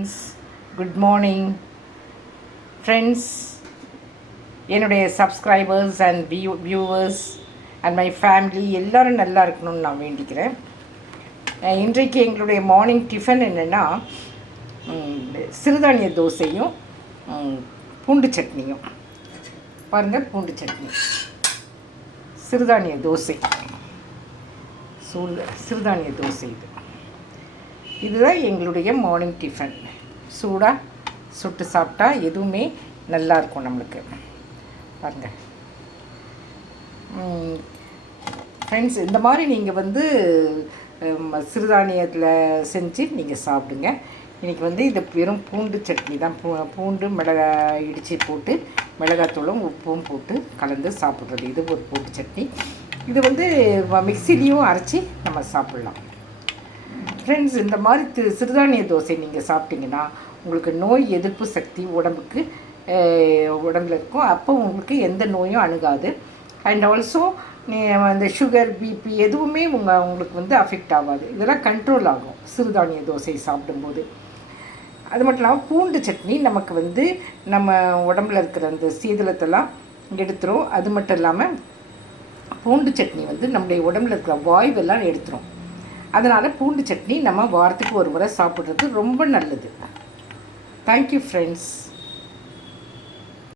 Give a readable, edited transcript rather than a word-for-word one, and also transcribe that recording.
Friends, good morning friends. என்னுடைய subscribers and viewers and my family எல்லோரும் நல்லா இருக்கணும்னு நான் வேண்டிக்கிறேன். இன்றைக்கு எங்களுடைய மார்னிங் டிஃபன் என்னென்னா சிறுதானிய தோசையும் பூண்டு சட்னியும். பாருங்கள், பூண்டு சட்னி, சிறுதானிய தோசை, சிறுதானிய தோசை. இதுதான் எங்களுடைய மார்னிங் டிஃபன். சூடாக சுட்டு சாப்பிட்டா எதுவுமே நல்லாயிருக்கும் நம்மளுக்கு. பாருங்கள் ஃப்ரெண்ட்ஸ், இந்த மாதிரி நீங்கள் சிறுதானியத்தில் செஞ்சு நீங்கள் சாப்பிடுங்க. இன்றைக்கி இது வெறும் பூண்டு சட்னி தான். பூண்டு மிளகாய் இடித்து போட்டு மிளகாத்தூளும் உப்பும் போட்டு கலந்து சாப்பிட்றது. இது ஒரு பூண்டு சட்னி. இது மிக்சிலையும் அரைச்சி நம்ம சாப்பிட்லாம். ஃப்ரெண்ட்ஸ், இந்த மாதிரி சிறுதானிய தோசை நீங்கள் சாப்பிட்டிங்கன்னா உங்களுக்கு நோய் எதிர்ப்பு சக்தி உடம்பில் இருக்கும். அப்போ உங்களுக்கு எந்த நோயும் அணுகாது. அண்ட் ஆல்சோ அந்த சுகர், பிபி எதுவுமே உங்களுக்கு அஃபெக்ட் ஆகாது. இதெல்லாம் கண்ட்ரோல் ஆகும் சிறுதானிய தோசை சாப்பிடும்போது. அது மட்டும் இல்லாமல் பூண்டு சட்னி நமக்கு நம்ம உடம்பில் இருக்கிற அந்த சீதளத்தெல்லாம் எடுத்துரும். அது மட்டும் இல்லாமல் பூண்டு சட்னி நம்முடைய உடம்பில் இருக்கிற வாயுவெல்லாம் எடுத்துரும். அதனால் பூண்டு சட்னி நம்ம வாரத்துக்கு ஒரு முறை சாப்பிட்றது ரொம்ப நல்லது. Thank you friends.